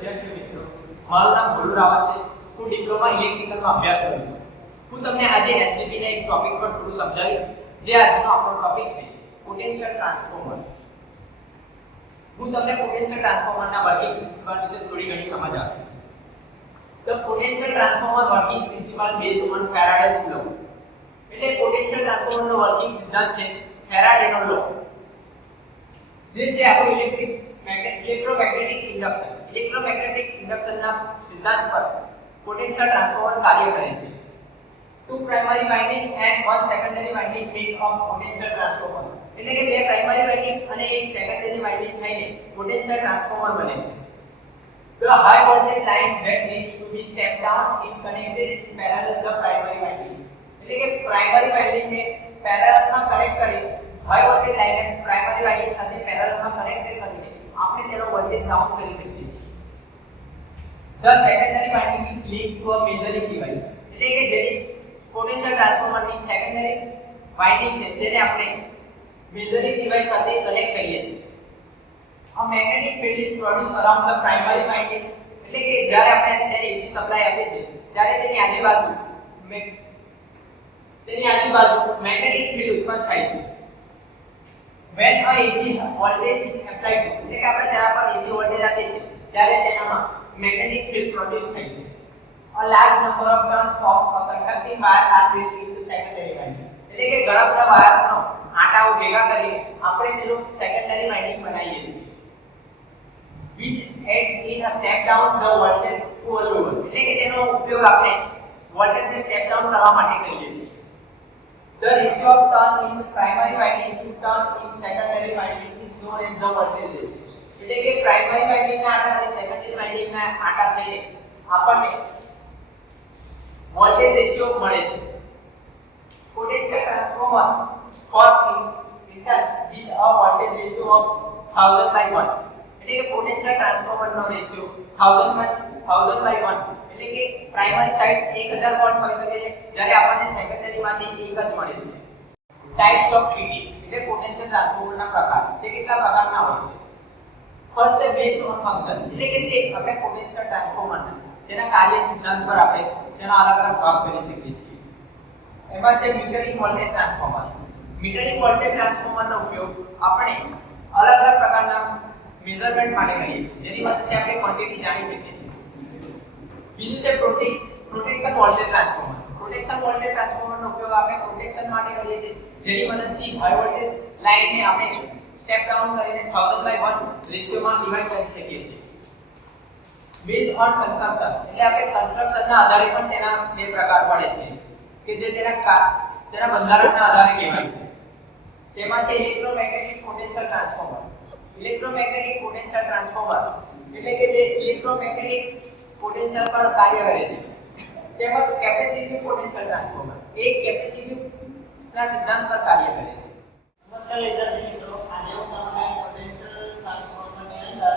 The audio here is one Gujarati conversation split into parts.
વિદ્યાર્થી મિત્રો, મારું નામ ભોલુ રાવત છે. હું ડિપ્લોમા ઇલેક્ટ્રિકલમાં અભ્યાસ કરું છું. હું તમને આજે એસજીપી ના એક ટોપિક પર થોડું સમજાવીશ, જે આજનો આપણો ટોપિક છે પોટેન્શિયલ ટ્રાન્સફોર્મર. હું તમને પોટેન્શિયલ ટ્રાન્સફોર્મરના વર્કિંગ પ્રિન્સિપલ વિશે થોડી ઘણી સમજ આપીશ. The potential transformer working principle based on Faraday's law. એટલે પોટેન્શિયલ ટ્રાન્સફોર્મરનો વર્કિંગ સિદ્ધાંત છે ફેરાડેનો લો, જે છે આપણો ઇલેક્ટ્રોમેગ્નેટિક ઇન્ડક્શનના સિદ્ધાંત પર પોટેન્શિયલ ટ્રાન્સફોર્મર કાર્ય કરે છે. Two primary winding and one secondary winding make up potential transformer. એટલે કે બે પ્રાઇમરી વાઇન્ડિંગ અને એક સેકન્ડરી વાઇન્ડિંગ થઈને પોટેન્શિયલ ટ્રાન્સફોર્મર બને છે. The high voltage line that needs to be stepped down is connected in parallel the primary winding. એટલે કે પ્રાઇમરી વાઇન્ડિંગ ને પેરેલલમાં કનેક્ટ કરી હાઈ વોલ્ટેજ લાઇનને પ્રાઇમરી વાઇન્ડિંગ સાથે પેરેલલમાં કનેક્ટેડ કરીને આપણે તેનો વોલ્ટેજ ડાઉન કરી શકીએ છીએ. The secondary winding is linked to a measuring device. એટલે કે જેની પોટેન્શિયલ ટ્રાન્સફોર્મરની સેકન્ડરી વાઇન્ડિંગ છે તેને આપણે મેઝરિંગ ડિવાઇસ સાથે કનેક્ટ કરીએ છીએ. A magnetic field is produced around the primary winding. એટલે કે જ્યારે આપણે તેને AC સપ્લાય આપીએ છીએ ત્યારે તેની આજુબાજુ મેગ્નેટિક ફીલ્ડ ઉત્પન્ન થાય છે. When a AC voltage is applied, એટલે કે આપણે તેના પર AC વોલ્ટેજ આપીએ છીએ ત્યારે તેનામાં મેગ્નેટિક ફીલ્ડ પ્રોડ્યુસ થાય છે. A large number of turns of a conducting wire are built into secondary winding. એટલે કે ઘણા બધા વાયરનો આટાઓ ભેગા કરીને આપણે તેનું સેકન્ડરી વાઇન્ડિંગ બનાવીએ છીએ. Which aids in a step down the voltage to a lower. એટલે કે તેનો ઉપયોગ આપણે વોલ્ટેજને સ્ટેપ ડાઉન કરવા માટે કરીએ છીએ. The ratio of turn in the primary winding to turn in secondary winding is known as the voltage ratio. એટલે કે પ્રાઇમરી વાઇન્ડિંગના આટા અને સેકન્ડરી વાઇન્ડિંગના આટા થઈને આપણને વોલ્ટેજ રેશિયો મળે છે. Potential transformer for instance with a voltage ratio of 1000/1. એટલે કે પોટેન્શિયલ ટ્રાન્સફોર્મરનો રેશિયો 1000/1 એટલે કે પ્રાઇમરી સાઇડ 1000 વોલ્ટ હોઈ શકે છે જ્યારે આપણને સેકન્ડરીમાંથી 1 જ મળે છે. ટાઇપ્સ ઓફ PT એટલે પોટેન્શિયલ ટ્રાન્સફોર્મરના પ્રકાર. તે કેટલા પ્રકારના હોય છે? ફર્સ્ટ છે બેઝ ઓન ફંક્શન. એટલે કે તે આપણે પોટેન્શિયલ ટ્રાન્સફોર્મરના તેના કાર્ય સિદ્ધાંત પર આપણે તેના અલગ-અલગ ભાગ કરી શકીએ છીએ. એમાં છે metering voltage transformer. Metering voltage ટ્રાન્સફોર્મરનો ઉપયોગ આપણે અલગ-અલગ પ્રકારના મેઝરમેન્ટ માટે કરીએ છીએ, જેની મદદથી આપણે ક્વોન્ટિટી જાણી શકીએ છીએ. બીજું છે protection voltage transformer. Protection voltage ટ્રાન્સફોર્મરનો ઉપયોગ આપણે પ્રોટેક્શન માટે કરીએ છીએ, જેની મદદથી હાઈ વોલ્ટેજ લાઇનને આપણે સ્ટેપ ડાઉન કરીને 1000/1 રેશિયોમાં ડિવાઇડ કરી શકીએ છીએ. બેઝ ઓન કન્સ્ટ્રક્શન એટલે આપણે કન્સ્ટ્રક્શનના આધારે પણ તેના બે પ્રકાર પડે છે કે જે તેના બંધારણના આધારે કહેવાય છે. તેમાં છે electromagnetic potential transformer. Electromagnetic potential transformer એટલે કે જે ઇલેક્ટ્રોમેગ્નેટિક પોટેન્શિયલ પર કાર્ય કરે છે. તેમજ કેપેસિટિવ પોટેન્શિયલ ટ્રાન્સફોર્મર એક કેપેસિટિવના સિદ્ધાંત પર કાર્ય કરે છે. નમસ્કાર વિદ્યાર્થી મિત્રો, આજે હું તમને પોટેન્શિયલ ટ્રાન્સફોર્મરની અંદર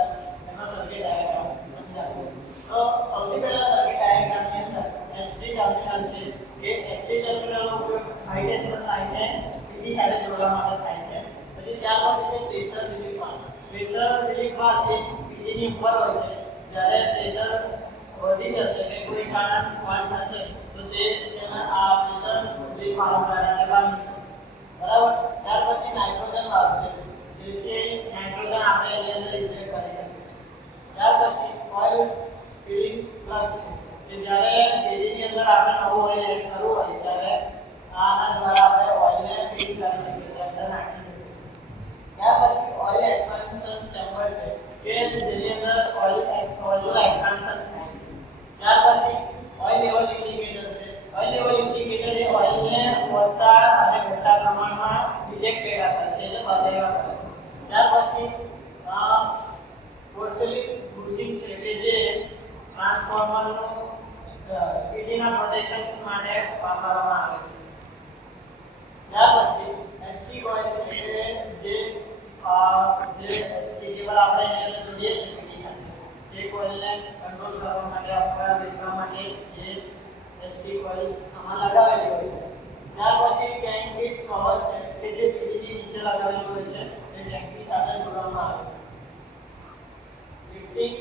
એનો સર્કિટ ડાયાગ્રામ સમજાવીશ. તો સૌથી પહેલા સર્કિટ ડાયાગ્રામની અંદર એસટી ટર્મિનલ છે કે એસટી ટર્મિનલનો ઉપયોગ હાઈ ટેન્શન લાઇનને પીટી સાથે જોડવા માટે થાય છે. પછી ત્યારબાદ છે pressure relief valve. Pressure relief valve એ પીટીની ઉપર હોય છે. જ્યારે પ્રેશર વધી જશે કે કોઈ કારણ ફોલ્ટ થશે તો તેના આ પ્રેશર રિલીફ વાલ્વ દ્વારા બંધ થશે. બરાબર. ત્યાર પછી નાઇટ્રોજન વાલ્વ છે, જેથી નાઇટ્રોજન આપણે એની અંદર ઇન્જેક્ટ કરી શકીએ છીએ. ત્યાર પછી ઓઇલ ફિલિંગ પ્લગ છે કે જ્યારે પેઢીની અંદર આપણે નવું ઓઇલ એડ કરવું હોય ત્યારે આના દ્વારા આપણે ઓઇલને ફિલ કરી શકીએ છીએ, અંદર નાખી શકીએ. ત્યાર પછી ઓઇલ એક્સપાન્શન ચેમ્બર છે કે જેની અંદર ઓઇલનું એક્સપાન્શન થાય છે. ત્યાર પછી ઓઇલ લેવલ ઇન્ડિકેટર છે. ઓઇલ લેવલ ઇન્ડિકેટર એ ઓઇલને વધતા અને ઘટતા પ્રમાણમાં ડિટેક્ટ કર્યા કરે છે, એટલે બતાવ્યા કરે છે. ત્યાર પછી પોર્સેલિન બુશિંગ છે કે જે ટ્રાન્સફોર્મરનો સ્પીડના પ્રોટેક્શન માટે વાપરવામાં આવે છે. ત્યાર પછી એચટી કોઇલ છે કે જે એચટી કેબલ આપણે એની અંદર જોડીએ છીએ પીટી સાથે, તે કોઇલને કંટ્રોલ કરવા માટે અથવા વેચવા માટે એ એચટી કોઇલ આમાં લગાવેલી હોય છે. ત્યાર પછી ટેન્ક વિથ કવર છે કે જે પીટીની નીચે લગાવેલું હોય છે, એ ટેન્કની સાથે જોડવામાં આવે છે. લિફ્ટિંગ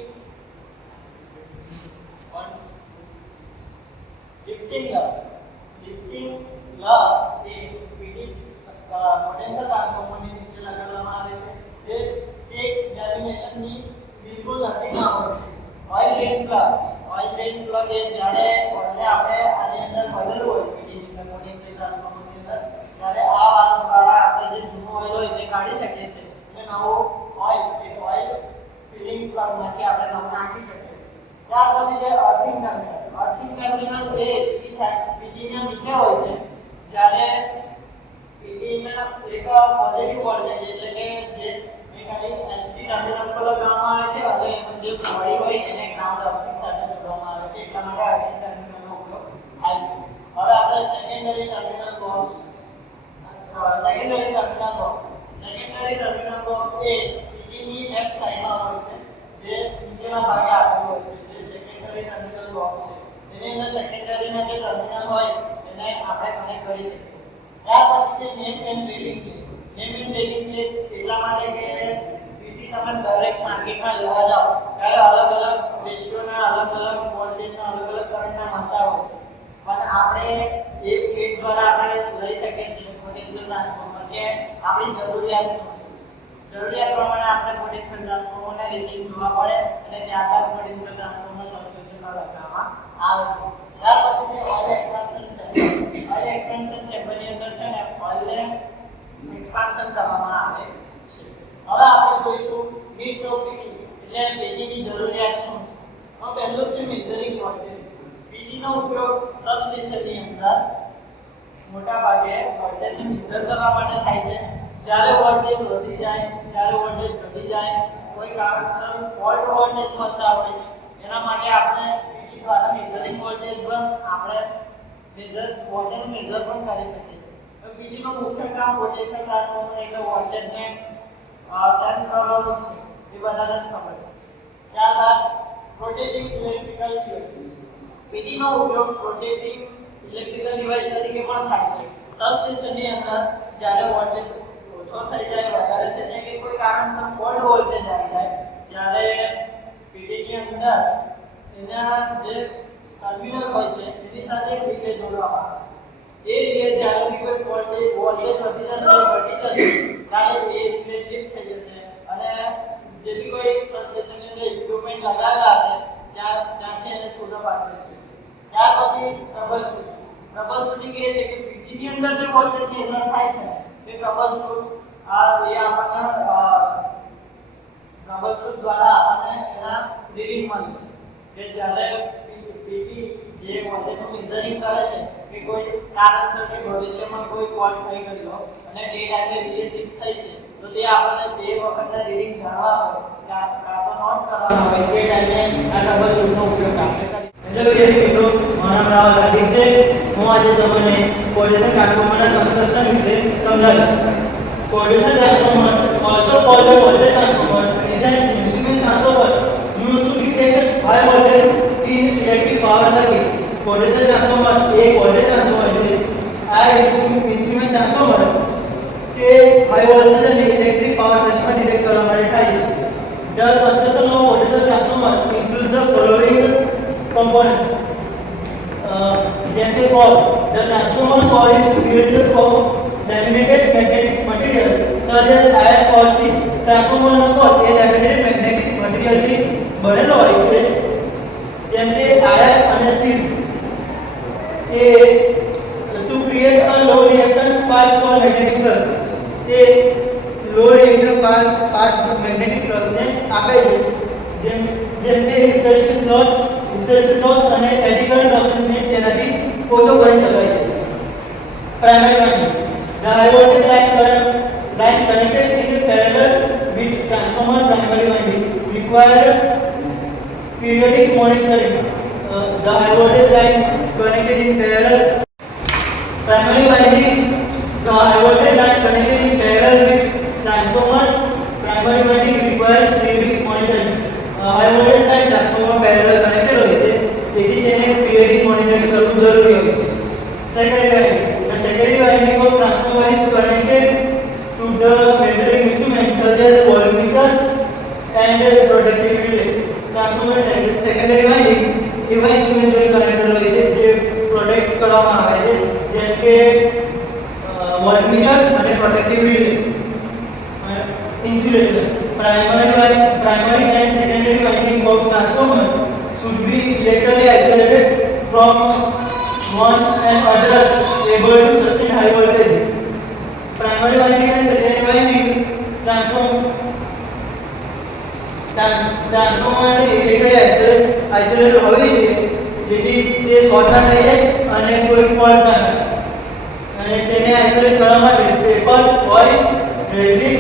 ની બિલકુલ નજીકમાં હોય છે. ઓઇલ ડ્રેન પ્લગ એ જ્યારે ઓઇલને આપણે આની અંદર ભરેલું હોય પીડીની અંદર પોટેન્શિયલ ટ્રાન્સફોર્મરની અંદર ત્યારે આ વાલ્વ દ્વારા આપણે જે જૂનું ઓઇલ હોય તે કાઢી શકીએ છીએ એટલે નવો ઓઇલ ફિલિંગ પ્લગમાંથી આપણે નવું નાખી શકીએ. ત્યાર પછી જે અર્થિંગ ટર્મિનલ એ ઈ સાઈડ પીડીના નીચે હોય છે. જ્યારે પીડીના એક પોઝિટિવ વોલ્ટેજ એટલે કે જે એચડી ટર્મિનલ પર લગાવવામાં આવે છે અને એનું જે બોડી હોય એને ગ્રાઉન્ડ અર્થિંગ સાથે જોડવામાં આવે છે એટલા માટે અર્થિંગ ટર્મિનલનો ઉપયોગ થાય છે. હવે આપણે સેકન્ડરી ટર્મિનલ બોક્સ એ પીડીની લેફ્ટ સાઈડમાં હોય છે જે નીચેના ભાગે આપેલું હોય છે જે સેકન્ડરી ટર્મિનલ બોક્સ છે. તેની અંદર સેકન્ડરીના જે ટર્મિનલ હોય એને આપણે કનેક્ટ કરી શકીએ. ત્યાર પછી છે નેમ એન્ડ રીડિંગ પ્લેટ એટલા માટે કે પીટી તમે દરેક માર્કેટમાં લેવા જાઓ ત્યારે અલગ અલગ રેશિયોના અલગ અલગ વોલ્ટેજના અલગ અલગ કરંટના મળતા હોય છે પણ આપણે એક પ્લેટ દ્વારા આપણે લઈ શકીએ છીએ પોટેન્શિયલ ટ્રાન્સફોર્મર કે આપણી જરૂરિયાત શું છે. જરૂરિયાત પ્રમાણે આપણે પોટેન્શિયલ ટ્રાન્સફોર્મરના રેટિંગ જોવા પડે અને ત્યારબાદ પોટેન્શિયલ ટ્રાન્સફોર્મર સબસ્ટેશનમાં લગાવવામાં આવે છે. ત્યાર પછી જે ઓઇલ એક્સપાન્શન ચેમ્બરની અંદર છે ને ઓઇલને એક્સપાન્શન કરવામાં આવે છે. હવે આપણે જોઈશું નીડ્સ ઓફ પીટી એટલે પીટીની જરૂરિયાત શું છે. તો પહેલું છે મેઝરિંગ વોલ્ટેજ. પીટીનો ઉપયોગ સબસ્ટેશનની અંદર મોટા ભાગે વોલ્ટેજને મેઝર કરવા માટે થાય છે. જ્યારે વોલ્ટેજ વધી જાય જ્યારે વોલ્ટેજ ઘટી જાય કોઈ કારણસર ફોલ્ટ વોલ્ટેજ મળતા હોય એના માટે આપણે પીટી દ્વારા મેઝરિંગ વોલ્ટેજ પણ આપણે વોલ્ટેજ મેઝર પણ કરી શકીએ છીએ. પીટી નું મુખ્ય કામ પોટેન્શિયલ ટ્રાન્સફોર્મર એટલે વોલ્ટેજને સેન્સ કરવાનું છે એ બધાને જ ખબર છે. ત્યારબાદ રોટેટિંગ ઇલેક્ટ્રિકલ ડિવાઇસ. પીટી નો ઉપયોગ રોટેટિંગ ઇલેક્ટ્રિકલ ડિવાઇસ તરીકે પણ થાય છે. સબસ્ટેશનની અંદર જ્યારે વોલ્ટેજ ઓછો થઈ જાય વધારે થઈ જાય કે કોઈ કારણસર ફોલ્ટ વોલ્ટેજ આવી જાય ત્યારે પીટી ની અંદર એના જે ટર્મિનલ હોય છે એની સાથે રિલે જોડવામાં આવે છે. એ રિલે જ્યારે કોઈ વોલ્ટેજ વધી જશે ઘટી જશે ત્યારે એ રિલે ટ્રિપ થઈ જશે અને જે બી કોઈ સબસ્ટેશનની અંદર ઇક્વિપમેન્ટ લગાવેલા છે ત્યાંથી એને છૂટો પાડી દેશે. ત્યાર પછી ટ્રબલ શૂટિંગ એ છે કે પીટી ની અંદર જે વોલ્ટેજ મેઝર થાય છે એ ટ્રબલ શૂટ દ્વારા આપણને એના રીડિંગ મળે છે કે જ્યારે પીટી જે વોલ્ટેજનું મેઝરિંગ કરે છે કે કોઈ કારણસર કે ભવિષ્યમાં કોઈ ફોલ્ટ થઈ ગયો અને તે ટાઈમે રિલેટિવ થઈ છે તો તે આપણને તે વખતના રીડિંગ જાણવા હોય કાં તો નોટ કરવાના હોય તે ટાઈમે આ ટ્રબલ શૂટનો ઉપયોગ આપણે કરીએ. હેલો મિત્રો, મારું નામ રાહુલ હાર્દિક છે. હું આજે તમને પોટેન્શિયલ ટ્રાન્સફોર્મરના કન્સ્ટ્રક્શન વિશે સમજાવીશ. Potential transformer, also called the voltage transformer, is an instrument transformer used to detect high voltage in electric power circuit. Potential transformer एक voltage transformer है. આ instrument transformer કે high voltage અને electric power circuit માં detect કરવા માટે થાય છે. The construction of potential transformer includes the following components. જેમ કે core, the transformer core is built of laminated magnetic material such as iron or steel. Transformer નો કોર એ laminated magnetic material થી બનેલો હોય છે જેમ કે આયર્ન અને steel. A to create a low reactance path for magnetic flux. તે low reactance path magnetic flux ને આપે છે જેમ કે hysteresis loss અને eddy current losses ને તેનાથી ઓછો કરી શકાય છે. Primary winding. The high voltage line connected in parallel with transformer primary winding require periodic monitoring. The high voltage line connected in parallel primary winding. The high voltage line connected in parallel with transformers primary winding requires periodic monitoring. High voltage line transformer parallel connected હોય છે તેથી તેને periodic monitoring કરવું જરૂરી હોય છે. Secondary winding. The secondary winding of transformer is connected to the measuring instruments such as voltmeter and protective relay. Transformer secondary winding એવા ઇન્સ્ટ્રુમેન્ટ જોડે કનેક્ટેડ હોય છે જે પ્રોટેક્ટ કરવામાં આવે છે જેમ કે વોલ્ટમીટર અને protective relay insulation. primary and secondary winding of transformer should be electrically isolated from one another able to sustain high voltages. Primary winding and secondary winding transformer electrically isolated હોવી જોઈએ જેથી તે શોર્ટ ના થઈ જાય અને કોઈ ફોલ્ટ ના થાય અને તેને આઇસોલેટ કરવા માટે પેપર ઓઇલ રેઝિન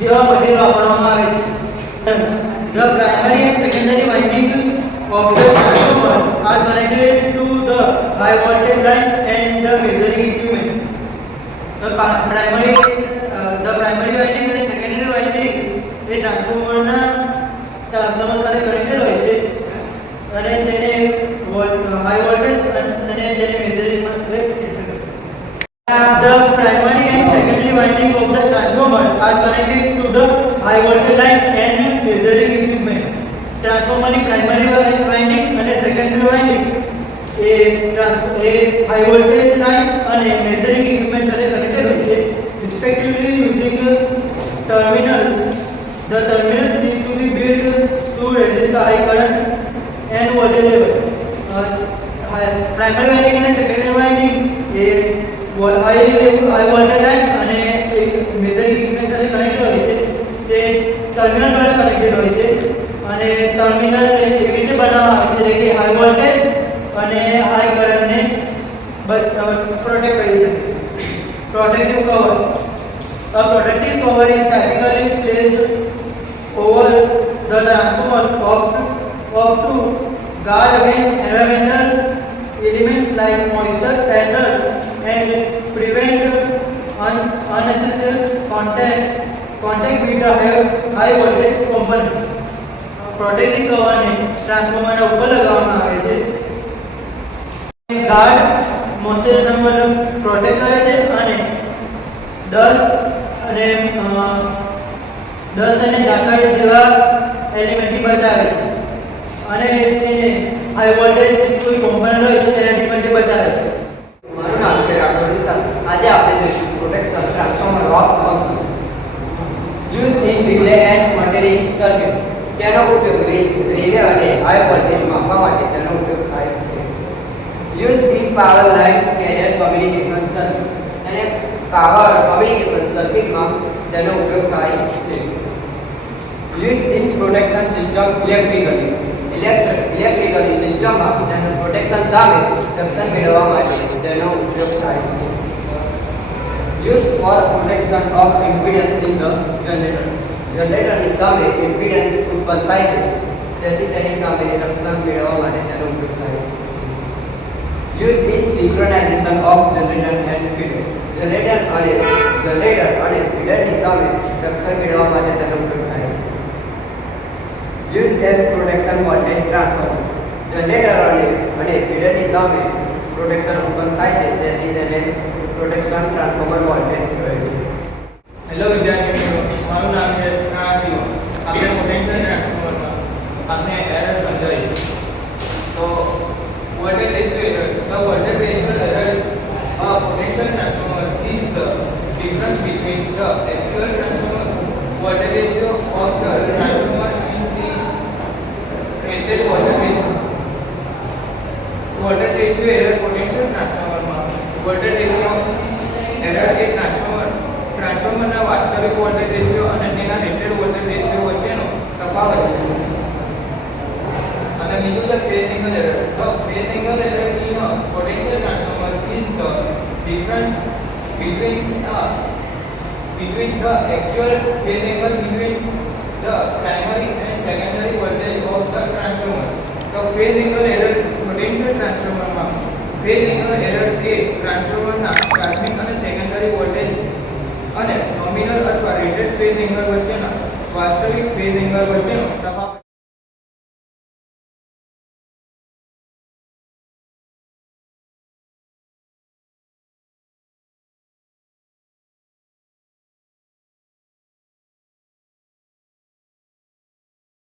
જેવા મટીરીયલ વાપરવામાં આવે છે. The primary and secondary winding of the transformer are connected to the high voltage line and the measuring equipment. The primary winding and secondary winding એ ટ્રાન્સફોર્મરના ટ્રાન્સફોર્મર સાથે કનેક્ટેડ હોય છે અને તેને હાઈ વોલ્ટેજ અને તેને મેઝરિંગ માટે The primary and secondary winding of the transformer are connected to the high voltage line and measuring equipment. ટ્રાન્સફોર્મરની પ્રાઇમરી વાઇન્ડિંગ અને સેકન્ડરી વાઇન્ડિંગ એ હાઈ વોલ્ટેજ લાઇન અને મેઝરિંગ ઇક્વિપમેન્ટ સાથે કનેક્ટેડ હોય છે respectively using terminals. The terminals need to be built to resist the high current and voltage level. Primary winding and secondary winding A high voltage line અને મેઝરિંગ ઇક્વિપમેન્ટ સાથે કનેક્ટેડ હોય છે તે ટર્મિનલ દ્વારા કનેક્ટેડ હોય છે અને ટર્મિનલ એવી રીતે બનાવવામાં આવે છે કે હાઈ વોલ્ટેજ અને હાઈ કરંટને પ્રોટેક્ટ કરી શકે. Protective cover A protective cover is typically placed over the transformer of to guard against environmental elements like moisture and dust and prevent unnecessary contact with the high voltage components. Protective કવરને ટ્રાન્સફોર્મરના ઉપર લગાવવામાં આવે છે. ગાર્ડ મોઇસ્ચર સંબંધ પ્રોટેક્ટ કરે છે અને ડસ્ટ અને ઝાકળ જેવા એલિમેન્ટથી બચાવે છે અને તેને હાઈ વોલ્ટેજ કોઈ કોમ્પોનન્ટ હોય તો તેનાથી પણ બચાવે છે. મારું નામ છે રાઠોડ વિશાલ. આજે આપણે જોઈશું protection transformer of function use in relay and monitoring circuit. તેનો ઉપયોગ રિલે અને હાઈ વોલ્ટેજ માપવા માટે તેનો ઉપયોગ થાય છે. Use in power line carrier communication circuit અને પાવર કમ્યુનિકેશન સર્કિટમાં તેનો ઉપયોગ થાય છે. Use in protection system electrically સિસ્ટમમાં તેનું પ્રોટેક્શન સામે રક્ષણ મેળવવા માટે તેનો ઉપયોગ થાય છે. Use for protection of impedance in the generator. જનરેટરની સામે ઇમ્પિડન્સ ઉત્પન્ન થાય છે તેથી તેની સામે રક્ષણ મેળવવા માટે તેનો ઉપયોગ થાય છે. Use in synchronisation of generator and feeder. Generator અને ફીડરની સામે રક્ષણ મેળવવા માટે તેનો ઉપયોગ થાય છે. Use as protection voltage transformer. Generator અને ફીડરની સામે પ્રોટેક્શન ઉત્પન્ન થાય છે તેથી તેને પ્રોટેક્શન ટ્રાન્સફોર્મર વોલ્ટેજ કહે છે. હેલો વિદ્યાર્થી મિત્રો, મારું નામ છે રાશિવ. આપણે પોટેન્શિયલ ટ્રાન્સફોર્મરમાં આપણે એરર સમજાવીશું. તો voltage ratio error. The voltage ratio error of potential transformer is the difference between the actual transformer voltage ratio of the transformer and the rated voltage ratio. Voltage ratio error potential transformer માં voltage ratio error એ ટ્રાન્સફોર્મરના વાસ્તવિક વોલ્ટેજ રેશિયો અને તેના રેટેડ વોલ્ટેજ રેશિયો વચ્ચેનો તફાવત છે. અને બીજું છે phase angle error. The phase angle error in a potential transformer is the difference between the actual phase angle between the primary and secondary voltage of the transformer. The phase angle error potential transformer માં phase angle error એ ટ્રાન્સફોર્મરના પ્રાથમિક અને સેકન્ડરી વોલ્ટેજ અને નોમિનલ અથવા રેટેડ ફેઝ એંગલ વચ્ચેના વાસ્તવિક ફેઝ એંગલ વચ્ચેનો તફાવત